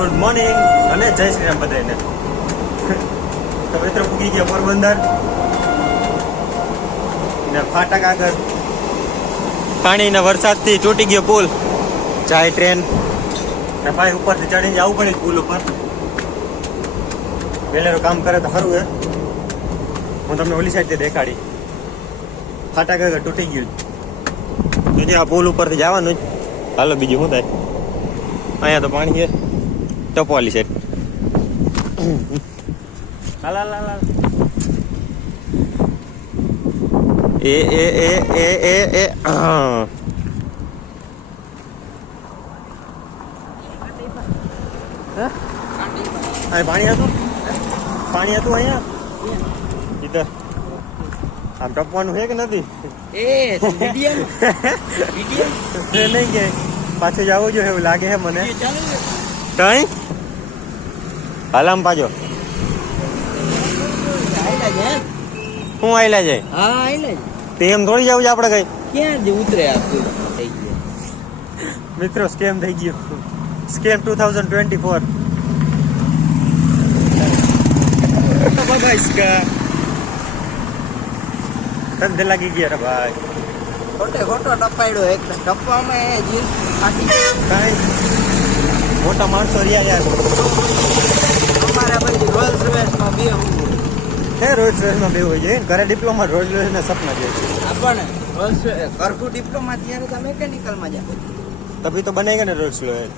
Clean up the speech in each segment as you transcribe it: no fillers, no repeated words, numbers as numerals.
Good morning અને જય શ્રી રામ બધાને. તો મિત્રો પૂગી ગયા પોરબંદર ને ફાટક આગળ પાણીના વરસાદથી તૂટી ગયો પુલ. જાય ટ્રેન ને ભાઈ ઉપરથી ચડીને જવું પડે પુલ ઉપર. વેલેરો કામ કરે તો ખરું હે. હું તમને ઓલી સાઈડથી દેખાડી. ફાટક આગળ તૂટી ગયું તો આ પુલ ઉપરથી જવાનું જ. હાલો બીજું શું થાય. અહીંયા તો પાણી છે ટપવાલી સાઈડ. હાલ હાલ હાલ હાલ. એ એ એ એ એ એ હા. પાણી હતું અહીંયા ઇધર. આમ ટપવાનું છે કે નથી? નહીં કે પાછું જવું જોઈએ એવું લાગે છે મને. કઈ હાલામ પાજો હું આયલા જાય તે એમ થોડી જવું છે આપડે. કઈ ક્યાં ઉતરે મિત્રો સ્કેમ થઈ ગયું. સ્કેમ 2024. ધંધે લાગી ગયા રે ભાઈ. ખોટો ટપાડ્યો એક ટપવામાં જીન્સ ફાટી કઈ મોટા માણસો રહ્યા યાર. અમારા ભાઈ રોલ્સ રોયસમાં બે હે રોલ્સ રોયસમાં બે હોય છે. ઘરે ડિપ્લોમા રોલ્સ રોયસ ના સપના છે. આપણને રોલ્સ કરતું ડિપ્લોમા ત્યારે તો મેકેનિકલમાં જા તभी तो बनेगा ना रोल्स रॉयस.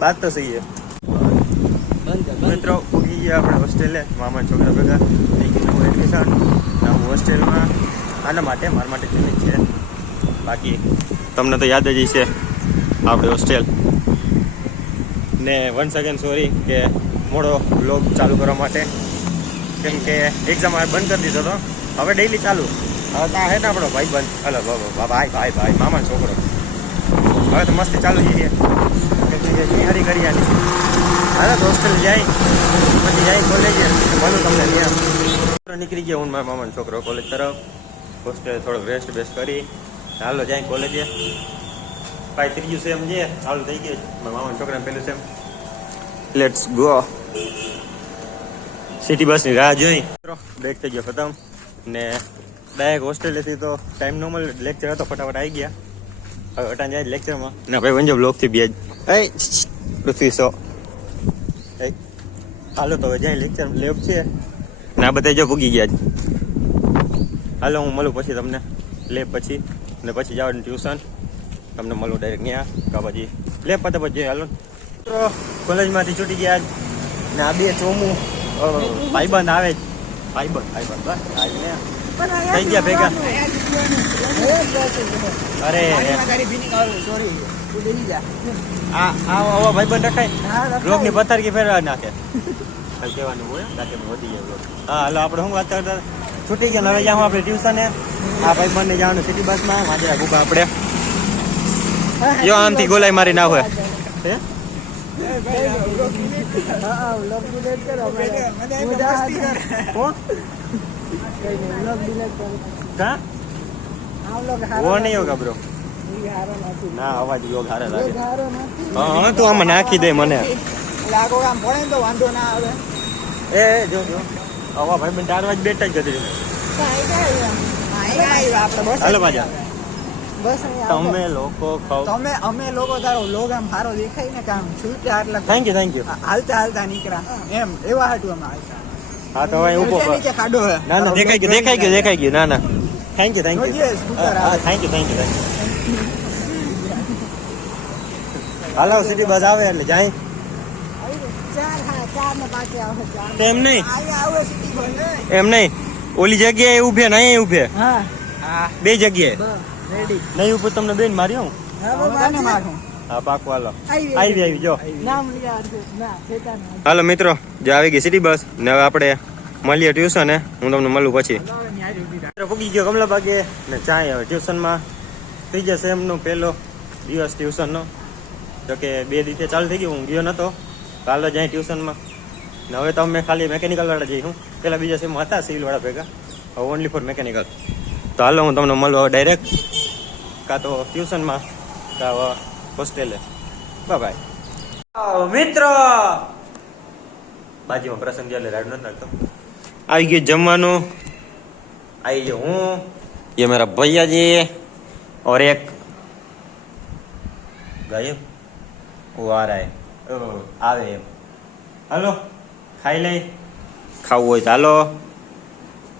बात तो सही है. મિત્રો ઉગી ગયા આપણે હોસ્ટેલે મામા છોકરા ભેગા થઈ ગયું નવું એડમિશન. નવું હોસ્ટેલમાં આના માટે મારા માટે જૂની છે. બાકી તમને તો યાદ જ છે આપણે હોસ્ટેલ ને. વન્સ અગેન સોરી કે મોડો વ્લોગ ચાલુ કરવા માટે. કેમ કે એક્ઝામ બંધ કરી દીધો હતો. હવે ડેઈલી ચાલુ. હવે તો હે ને આપણો ભાઈ બંધ. હલો ભાઈ ભાઈ ભાઈ મામા છોકરો. હવે તો મસ્તી ચાલુ જઈએ. તૈયારી કરી આની. હાલો તો હોસ્ટેલ જાય પછી જાય કોલેજે મળું તમને ત્યાં. નીકળી ગયા હું મારા મામાનો છોકરો કોલેજ તરફ. હોસ્ટેલ થોડો રેસ્ટ બેસ્ટ કરી હાલો જાય કોલેજે. ભાઈ ત્રીજું સેમ છે ચાલુ થઈ ગયું. મારા મામાના છોકરાને પહેલું સેમ. Let's go. સિટી બસની રાહ જોઈ. બ્રેક થઈ ગયો ખતમ ને ડાયરેક્ટ હોસ્ટેલેથી તો ટાઈમ ન મળે. લેક્ચર હતો ફટાફટ આવી ગયા. હવે અટાણ જાય લેક્ચરમાં ના ભાઈ વંજો બ્લોકથી બેજ પૃથ્વી સો. હાલો તો હવે જાય લેક્ચર લેબ છે ને આ બધા જો ભૂગી ગયા જ. હાલો હું મળું પછી તમને લેબ પછી ને પછી જવાનું ટ્યુશન. તમને મળું ડાયરેક્ટ ત્યાં કા પછી લેબ પતે પછી હાલો. કોલેજમાંથી છૂટી ગયા જ ને આ બે ચોમું ભાઈબંધ આવે જ. ભાઈબંધ બસ આવીને થઈ ગયા ભેગા. અરે આવા ભાઈબંધ રખાય બ્લોગની પથારકી ફેરવા નાખે. કહેવાનું હોય વધી જાય. હા હાલો આપણે શું વાત કરતા છૂટી ગયા. હવે જાઉં આપણે ટ્યુશને. આ ભાઈબંધને જવાનું સિટી બસમાં. વાંચે ભૂખા આપણે જો આમથી ગોલાઈ મારી ના હોય. वो नहीं होगा ब्रो. ના અવાજ યોગ હારે લાગે. હા તું આમાં નાખી દે મને. લાગો આમ પડે તો વાંધો ના આવે. એ જો આવા ભાઈ બંધ 4 વાગે બેઠા જ જતી. હાલો પાછા. બસ અમે લોકો તારો લોગ આમ સારો દેખાય ને કામ છૂટા એટલે થેન્ક યુ હાલતા નીકળ્યા એમ એવા હાટું અમે હાલતા. હા તો હવે ઉભો નીચે ખાડો હે. ના દેખાઈ ગયું. ના થેન્ક યુ હા thank you hello city bus આવે એટલે જાય. એમ નહીં ઓલી જગ્યાએ ઉભે ને અહીંયા ઉભે. બે જગ્યાએ નહીં ઉપર તમને બેન મારી હું. હા પાકું હાલો. આવી જો. હાલો મિત્રો જે આવી ગઈ સિટી બસ ને હવે આપણે મળીએ ટ્યુશન. હું તમને મળું પછી. પૂગી ગયો કમલાબાગે ને ચાય. હવે ટ્યુશનમાં ત્રીજા સેમનો પહેલો દિવસ ટ્યુશનનો. જો કે 2 દિવસે ચાલુ થઈ ગયું. હું ગયો નહોતો. હાલો જાય ટ્યુશનમાં ને હવે તો અમે ખાલી મેકેનિકલ વાળા જઈ. હું પેલા બીજા સેમમાં હતા સિવિલ વાળા ભેગા. હવે ઓનલી ફોર મેકેનિકલ. તો હાલો હું તમને મળું હવે ડાયરેક્ટ કાં તો ટ્યુશનમાં કાં હોસ્ટેલે. બાય. મિત્રો બાજુમાં પ્રસંગ છે એટલે રાડ નથી નાખતો. આવી ગયું જમવાનું. આવી ગયો હું, ये मेरा भैया जी और एक गायब वो आ रहा है. આવે એમ. હાલો ખાઈ લઈ. ખાવું હોય તો હાલો.